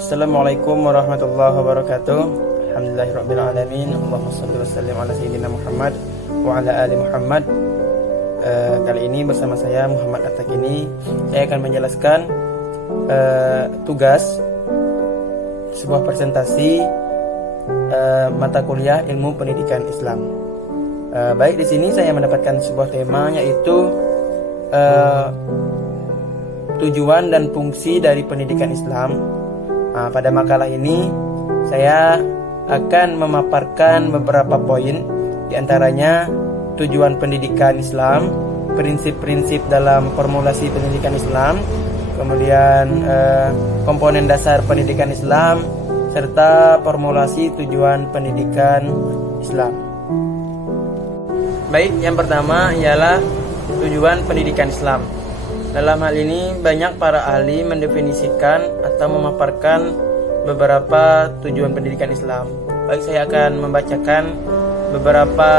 Assalamualaikum warahmatullahi wabarakatuh. Alhamdulillahirabbil alamin. Allahumma shalli wa sallim ala sayyidina Muhammad wa ala ali Muhammad. Kali ini bersama saya Muhammad At-Takini, saya akan menjelaskan tugas sebuah presentasi mata kuliah Ilmu Pendidikan Islam. Baik, di sini saya mendapatkan sebuah tema, yaitu tujuan dan fungsi dari pendidikan Islam. Pada makalah ini saya akan memaparkan beberapa poin, diantaranya tujuan pendidikan Islam, prinsip-prinsip dalam formulasi pendidikan Islam, kemudian komponen dasar pendidikan Islam, serta formulasi tujuan pendidikan Islam. Baik, yang pertama ialah tujuan pendidikan Islam. Dalam hal ini banyak para ahli mendefinisikan atau memaparkan beberapa tujuan pendidikan Islam. Baik, saya akan membacakan beberapa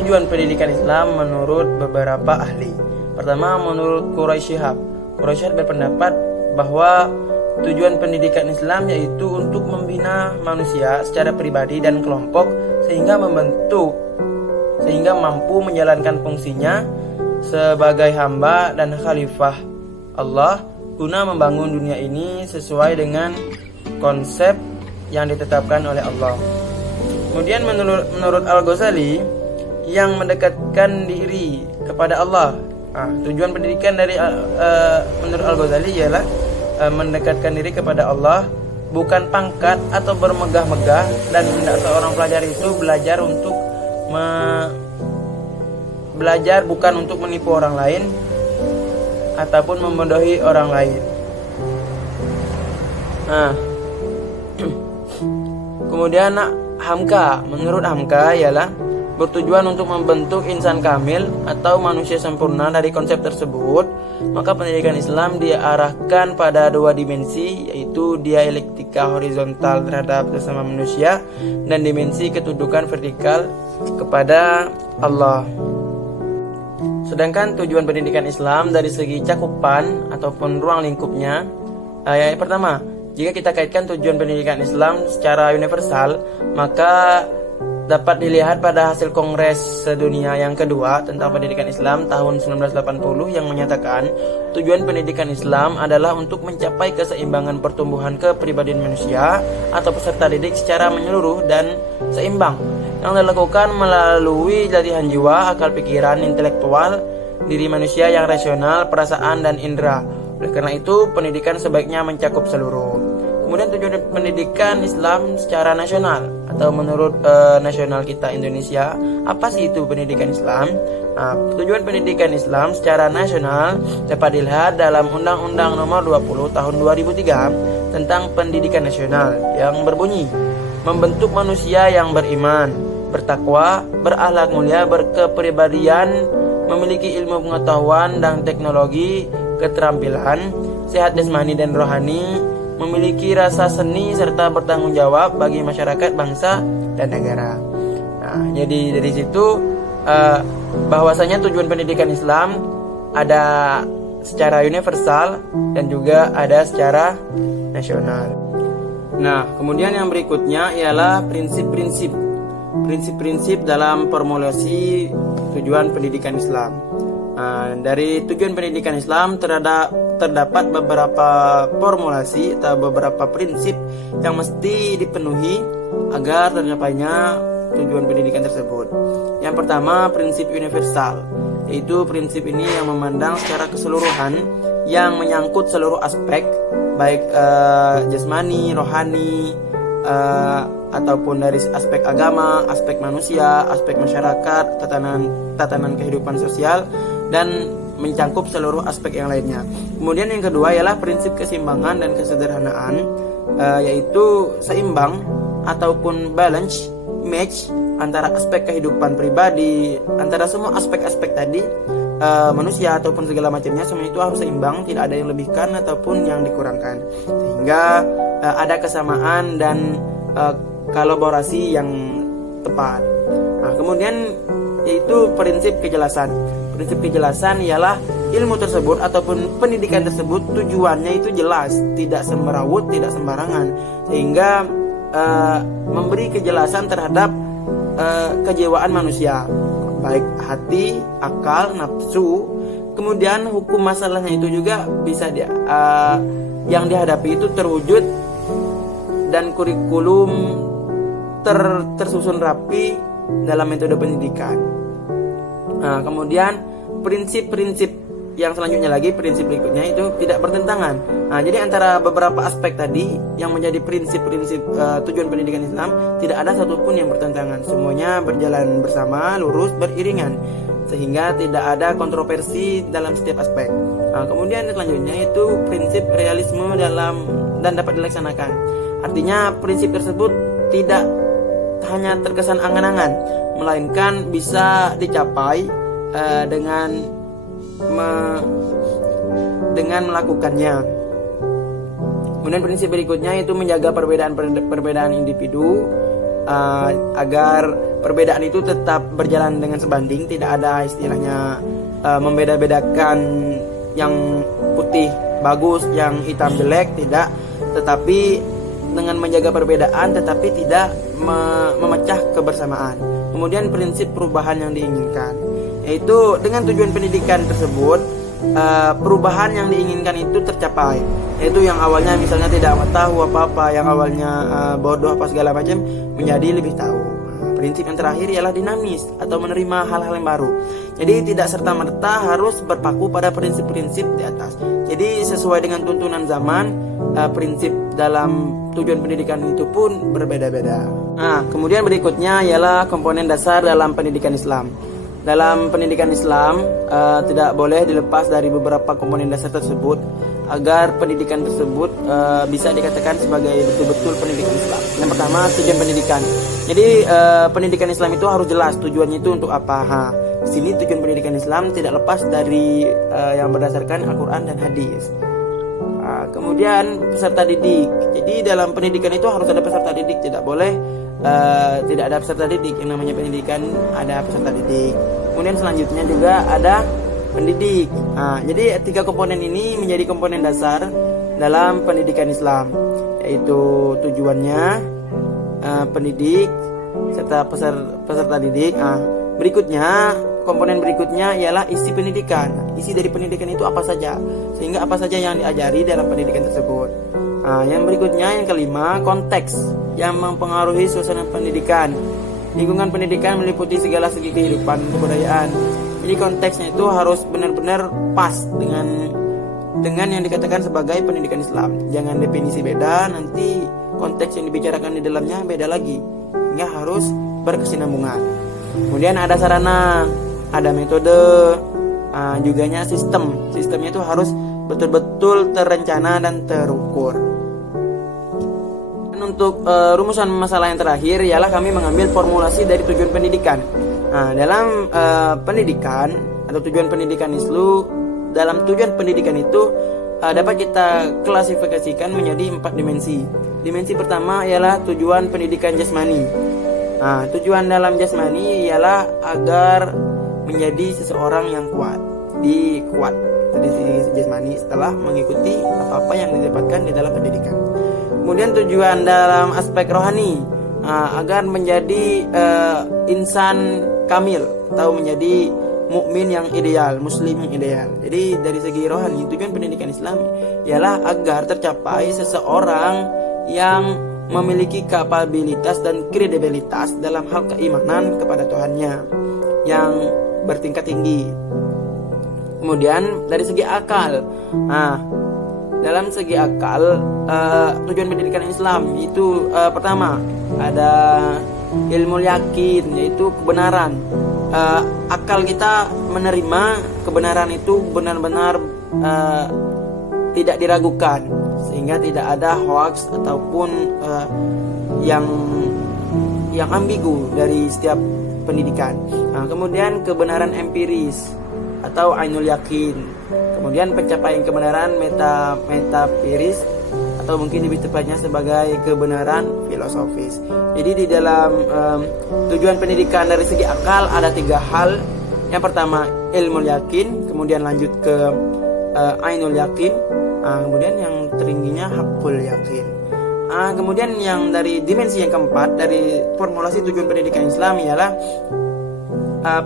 tujuan pendidikan Islam menurut beberapa ahli. Pertama, menurut Quraisy Shihab berpendapat bahwa tujuan pendidikan Islam yaitu untuk membina manusia secara pribadi dan kelompok sehingga mampu menjalankan fungsinya sebagai hamba dan khalifah Allah guna membangun dunia ini sesuai dengan konsep yang ditetapkan oleh Allah. Kemudian menurut Al-Ghazali, yang mendekatkan diri kepada Allah. Tujuan pendidikan dari menurut Al-Ghazali ialah mendekatkan diri kepada Allah, bukan pangkat atau bermegah-megah, dan hendak seorang pelajar itu belajar bukan untuk menipu orang lain ataupun membodohi orang lain. Kemudian Hamka, menurut Hamka ialah bertujuan untuk membentuk insan kamil atau manusia sempurna. Dari konsep tersebut, maka pendidikan Islam diarahkan pada dua dimensi, yaitu dialektika horizontal terhadap sesama manusia dan dimensi kedudukan vertikal kepada Allah. Sedangkan tujuan pendidikan Islam dari segi cakupan ataupun ruang lingkupnya, yang pertama, jika kita kaitkan tujuan pendidikan Islam secara universal, maka dapat dilihat pada hasil Kongres Sedunia yang kedua tentang pendidikan Islam tahun 1980 yang menyatakan tujuan pendidikan Islam adalah untuk mencapai keseimbangan pertumbuhan kepribadian manusia atau peserta didik secara menyeluruh dan seimbang, yang dilakukan melalui latihan jiwa, akal pikiran, intelektual, diri manusia yang rasional, perasaan, dan indera. Oleh karena itu, pendidikan sebaiknya mencakup seluruh. Kemudian tujuan pendidikan Islam secara nasional, atau menurut nasional kita Indonesia, apa sih itu pendidikan Islam? Tujuan pendidikan Islam secara nasional dapat dilihat dalam Undang-Undang Nomor 20 Tahun 2003 tentang Pendidikan Nasional yang berbunyi, membentuk manusia yang beriman, bertakwa, berakhlak mulia, berkepribadian, memiliki ilmu pengetahuan dan teknologi, keterampilan, sehat jasmani dan rohani, memiliki rasa seni, serta bertanggung jawab bagi masyarakat, bangsa, dan negara. Jadi dari situ bahwasanya tujuan pendidikan Islam ada secara universal dan juga ada secara nasional. Kemudian yang berikutnya ialah prinsip-prinsip dalam formulasi tujuan pendidikan Islam. Dari tujuan pendidikan Islam terdapat beberapa formulasi atau beberapa prinsip yang mesti dipenuhi agar tercapainya tujuan pendidikan tersebut. Yang pertama, prinsip universal, yaitu prinsip ini yang memandang secara keseluruhan yang menyangkut seluruh aspek, baik jasmani, rohani, ataupun dari aspek agama, aspek manusia, aspek masyarakat, tatanan kehidupan sosial, dan mencakup seluruh aspek yang lainnya. Kemudian yang kedua ialah prinsip keseimbangan dan kesederhanaan, yaitu seimbang ataupun balance, match antara aspek kehidupan pribadi, antara semua aspek-aspek tadi, manusia ataupun segala macamnya, semua itu harus seimbang, tidak ada yang lebihkan ataupun yang dikurangkan, sehingga ada kesamaan dan kolaborasi yang tepat. Kemudian yaitu prinsip kejelasan. prinsip kejelasan ialah ilmu tersebut ataupun pendidikan tersebut tujuannya itu jelas, tidak sembarawut, tidak sembarangan, sehingga memberi kejelasan terhadap kejiwaan manusia, baik hati, akal, nafsu. Kemudian hukum masalahnya itu juga bisa yang dihadapi itu terwujud dan kurikulum tersusun rapi dalam metode pendidikan. Nah, kemudian prinsip-prinsip yang selanjutnya lagi, prinsip berikutnya itu tidak bertentangan. Nah, jadi antara beberapa aspek tadi yang menjadi prinsip-prinsip tujuan pendidikan Islam, tidak ada satupun yang bertentangan. Semuanya berjalan bersama, lurus, beriringan, sehingga tidak ada kontroversi dalam setiap aspek. Nah, kemudian selanjutnya itu prinsip realisme dan dapat dilaksanakan. Artinya prinsip tersebut tidak hanya terkesan angan-angan, melainkan bisa dicapai dengan melakukannya. Kemudian prinsip berikutnya itu menjaga perbedaan individu agar perbedaan itu tetap berjalan dengan sebanding, tidak ada istilahnya membeda-bedakan yang putih bagus, yang hitam jelek, tidak, tetapi dengan menjaga perbedaan tetapi tidak memecah kebersamaan. Kemudian prinsip perubahan yang diinginkan, yaitu dengan tujuan pendidikan tersebut perubahan yang diinginkan itu tercapai, yaitu yang awalnya misalnya tidak tahu apa-apa, yang awalnya bodoh apa segala macam, menjadi lebih tahu. Prinsip yang terakhir ialah dinamis atau menerima hal-hal yang baru. Jadi tidak serta-merta harus berpaku pada prinsip-prinsip di atas. Jadi sesuai dengan tuntunan zaman, prinsip dalam tujuan pendidikan itu pun berbeda-beda. Nah, kemudian berikutnya ialah komponen dasar dalam pendidikan Islam. Dalam pendidikan Islam tidak boleh dilepas dari beberapa komponen dasar tersebut agar pendidikan tersebut bisa dikatakan sebagai betul-betul pendidikan Islam. Yang pertama, tujuan pendidikan. Jadi pendidikan Islam itu harus jelas tujuannya itu untuk apa. Di sini tujuan pendidikan Islam tidak lepas dari yang berdasarkan Al-Quran dan hadis. Kemudian peserta didik. Jadi dalam pendidikan itu harus ada peserta didik, tidak boleh tidak ada peserta didik. Yang namanya pendidikan ada peserta didik. Kemudian selanjutnya juga ada pendidik. Jadi 3 komponen ini menjadi komponen dasar dalam pendidikan Islam, yaitu tujuannya, pendidik, serta peserta didik. Berikutnya, komponen berikutnya ialah isi pendidikan. Isi dari pendidikan itu apa saja, sehingga apa saja yang diajari dalam pendidikan tersebut. Yang berikutnya, yang kelima, konteks yang mempengaruhi suasana pendidikan. Lingkungan pendidikan meliputi segala segi kehidupan kebudayaan. Jadi konteksnya itu harus benar-benar pas dengan yang dikatakan sebagai pendidikan Islam. Jangan definisi beda, nanti konteks yang dibicarakan di dalamnya beda lagi. Hingga harus berkesinambungan. Kemudian ada sarana, ada metode, juganya sistem. Sistemnya itu harus betul-betul terencana dan terukur. Dan untuk rumusan masalah yang terakhir ialah kami mengambil formulasi dari tujuan pendidikan. Dalam pendidikan atau tujuan pendidikan dalam tujuan pendidikan itu dapat kita klasifikasikan menjadi 4 dimensi. Dimensi pertama ialah tujuan pendidikan jasmani. Tujuan dalam jasmani ialah agar menjadi seseorang yang kuat dari sisi jasmani setelah mengikuti apa-apa yang didapatkan di dalam pendidikan. Kemudian tujuan dalam aspek rohani, agar menjadi insan kamil atau menjadi mukmin yang ideal, muslim yang ideal. Jadi dari segi rohani, tujuan pendidikan Islam ialah agar tercapai seseorang yang memiliki kapabilitas dan kredibilitas dalam hal keimanan kepada Tuhannya yang bertingkat tinggi. Kemudian dari segi akal, dalam segi akal, tujuan pendidikan Islam itu pertama ada ilmu yakin, yaitu kebenaran. Akal kita menerima kebenaran itu benar-benar tidak diragukan, sehingga tidak ada hoax ataupun yang ambigu dari setiap pendidikan. Kemudian kebenaran empiris atau ainul yakin. Kemudian pencapaian kebenaran metafiris atau mungkin lebih tepatnya sebagai kebenaran filosofis. Jadi di dalam tujuan pendidikan dari segi akal ada 3 hal. Yang pertama ilmu yakin, kemudian lanjut ke ainul yakin, kemudian yang tertingginya hakul yakin. Kemudian yang dari dimensi yang keempat dari formulasi tujuan pendidikan Islam ialah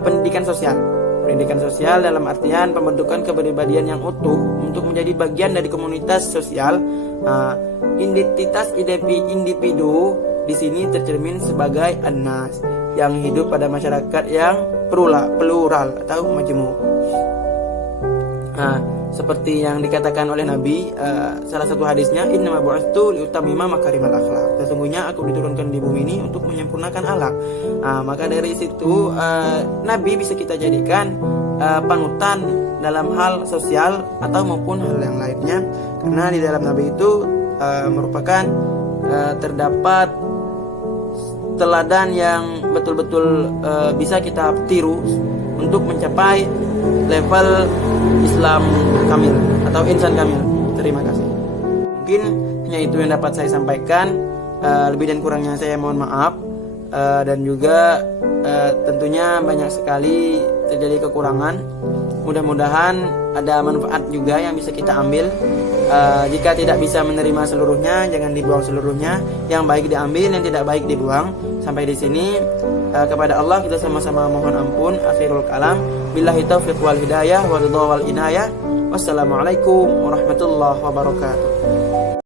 pendidikan sosial. Pendidikan sosial dalam artian pembentukan kepribadian yang utuh untuk menjadi bagian dari komunitas sosial. Identitas individu di sini tercermin sebagai an-nas yang hidup pada masyarakat yang plural atau majmuk. Seperti yang dikatakan oleh Nabi, salah satu hadisnya, innama bu'itsu liutammima makarimal akhlak. Sesungguhnya aku diturunkan di bumi ini untuk menyempurnakan akhlak. Maka dari situ Nabi bisa kita jadikan panutan dalam hal sosial atau maupun hal yang lainnya, karena di dalam Nabi itu merupakan terdapat teladan yang betul-betul bisa kita tiru untuk mencapai level Islam kamil atau insan kamil. Terima kasih. Mungkin hanya itu yang dapat saya sampaikan. Lebih dan kurangnya saya mohon maaf. Dan juga tentunya banyak sekali terjadi kekurangan. Mudah-mudahan ada manfaat juga yang bisa kita ambil. Jika tidak bisa menerima seluruhnya, jangan dibuang seluruhnya. Yang baik diambil, yang tidak baik dibuang. Sampai di sini. Kepada Allah kita sama-sama mohon ampun. Akhirul kalam, billahi taufiq wal hidayah wa ridha wal inayah. Wassalamualaikum warahmatullahi wabarakatuh.